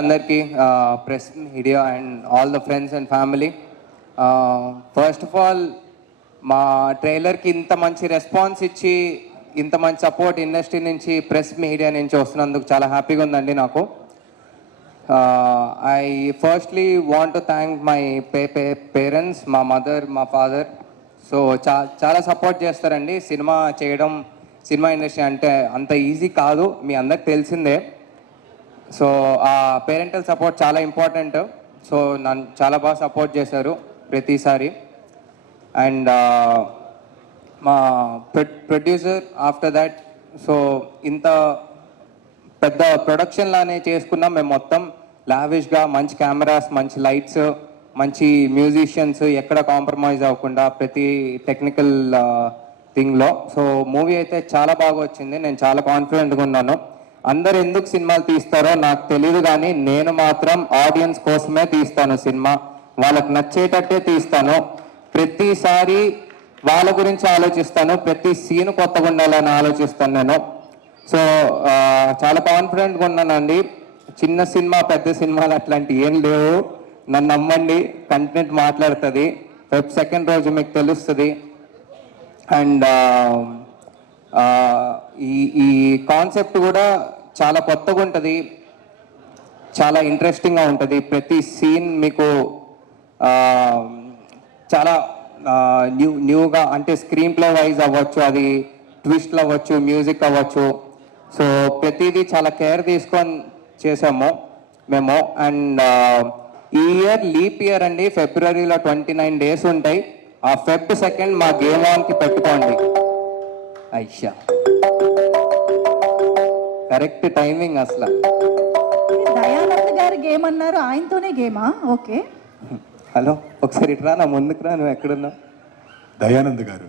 అందరికీ press media and all the friends and family, first of all మా ట్రైలర్కి ఇంత మంచి రెస్పాన్స్ ఇచ్చి ఇంత మంచి సపోర్ట్ ఇండస్ట్రీ నుంచి ప్రెస్ మీడియా నుంచి వస్తున్నందుకు చాలా హ్యాపీగా ఉందండి నాకు. I firstly want to thank my parents, మా మదర్, మా ఫాదర్. సో చాలా సపోర్ట్ చేస్తారండి. సినిమా చేయడం, సినిమా ఇండస్ట్రీ అంటే అంత ఈజీ కాదు, మీ అందరికి తెలిసిందే. సో ఆ పేరెంటల్ సపోర్ట్ చాలా ఇంపార్టెంట్. సో నన్ను చాలా బాగా సపోర్ట్ చేశారు ప్రతిసారి. అండ్ మా ప్రొడ్యూసర్ ఆఫ్టర్ దాట్, సో ఇంత పెద్ద ప్రొడక్షన్ లానే చేసుకున్నాం మేము మొత్తం లావిష్గా, మంచి కెమెరాస్, మంచి లైట్స్, మంచి మ్యూజిషియన్స్, ఎక్కడ కాంప్రమైజ్ అవ్వకుండా ప్రతి టెక్నికల్ థింగ్లో. సో మూవీ అయితే చాలా బాగా వచ్చింది. నేను చాలా కాన్ఫిడెంట్గా ఉన్నాను. అందరు ఎందుకు సినిమాలు తీస్తారో నాకు తెలియదు, కానీ నేను మాత్రం ఆడియన్స్ కోసమే తీస్తాను సినిమా. వాళ్ళకి నచ్చేటట్టే తీస్తాను. ప్రతిసారి వాళ్ళ గురించి ఆలోచిస్తాను. ప్రతి సీన్ కొత్తగా ఉండాలని ఆలోచిస్తాను నేను. సో చాలా కాన్ఫిడెంట్గా ఉన్నానండి. చిన్న సినిమా, పెద్ద సినిమాలు అట్లాంటివి ఏం లేవు. నన్ను నమ్మండి, కంటెంట్ మాట్లాడుతుంది. Feb 2 రోజు మీకు తెలుస్తుంది. అండ్ ఈ కాన్సెప్ట్ కూడా చాలా కొత్తగా ఉంటుంది, చాలా ఇంట్రెస్టింగ్గా ఉంటుంది. ప్రతి సీన్ మీకు చాలా న్యూగా, అంటే స్క్రీన్ ప్లే వైజ్ అవ్వచ్చు, అది ట్విస్ట్లు అవ్వచ్చు, మ్యూజిక్ అవ్వచ్చు. సో ప్రతిదీ చాలా కేర్ తీసుకొని చేసాము మేము. అండ్ ఈ ఇయర్ లీప్ ఇయర్ అండి. ఫిబ్రవరిలో 29 డేస్ ఉంటాయి. ఆ Feb 2 మా గేమ్ ఆన్కి పెట్టుకోండి. ఐషా కరెక్ట్ టైమింగ్ అసలు. దయానంద్ గారి గేమ్ అన్నారు, ఆయనతోనే గేమా? ఓకే, హలో ఒకసారి ఇట్రా, నా ముందుకు రా. నువ్వు ఎక్కడున్నావు? దయానంద్ గారు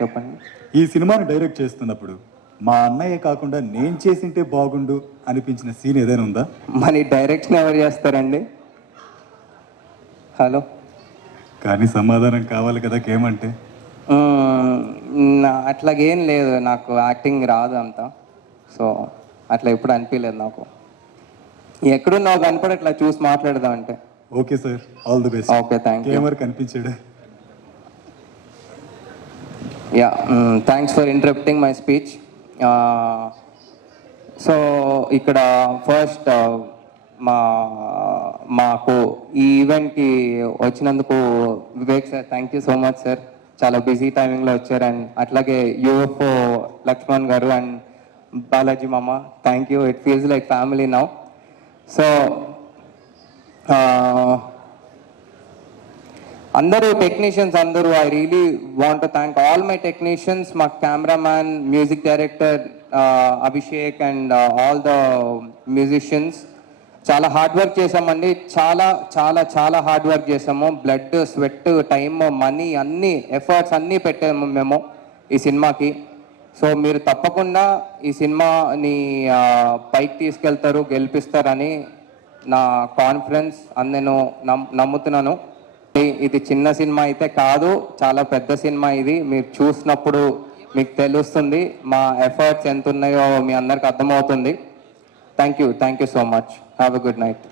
చెప్పండి. ఈ సినిమాను డైరెక్ట్ చేస్తున్నప్పుడు మా అన్నయ్య కాకుండా నేను చేసింటే బాగుండు అనిపించిన సీన్ ఏదైనా ఉందా? మరి డైరెక్షన్ ఎవరు చేస్తారండి? హలో, కానీ సమాధానం కావాలి కదా గేమంటే. అట్లాగేం లేదు, నాకు యాక్టింగ్ రాదు అంత. సో అట్లా ఎప్పుడు అనిపించలేదు నాకు. ఎక్కడున్నావు కనపడట్లా, చూసి మాట్లాడదాం అంటే. Okay sir, all the best. Okay, thank you. Gamer కనిపించాడా? Yeah, thanks for interrupting my speech. So ఇక్కడ ఫస్ట్ మాకు ఈ ఈవెంట్కి వచ్చినందుకు Vivek sir, thank you so much sir. చాలా బిజీ టైమింగ్లో వచ్చారు. అండ్ అట్లాగే యూఎఫ్ఓ లక్ష్మణ్ గారు అండ్ బాలాజీ మామ, thank you. It feels like family now. So అందరూ టెక్నీషియన్స్ అందరూ, I really want to thank all my technicians, మా cameraman, music director Abhishek and all the musicians. చాలా హార్డ్ వర్క్ చేసామండి. చాలా చాలా చాలా హార్డ్ వర్క్ చేసాము. బ్లడ్, స్వెట్, టైమ్, మనీ, అన్ని ఎఫర్ట్స్ అన్నీ పెట్టాము మేము ఈ సినిమాకి. సో మీరు తప్పకుండా ఈ సినిమాని పైకి తీసుకెళ్తారు, గెలిపిస్తారని నా కాన్ఫిడెన్స్. నేను నమ్ముతున్నాను. ఇది చిన్న సినిమా అయితే కాదు, చాలా పెద్ద సినిమా ఇది. మీరు చూసినప్పుడు మీకు తెలుస్తుంది మా ఎఫర్ట్స్ ఎంత ఉన్నాయో, మీ అందరికి అర్థమవుతుంది. Thank you so much. Have a good night.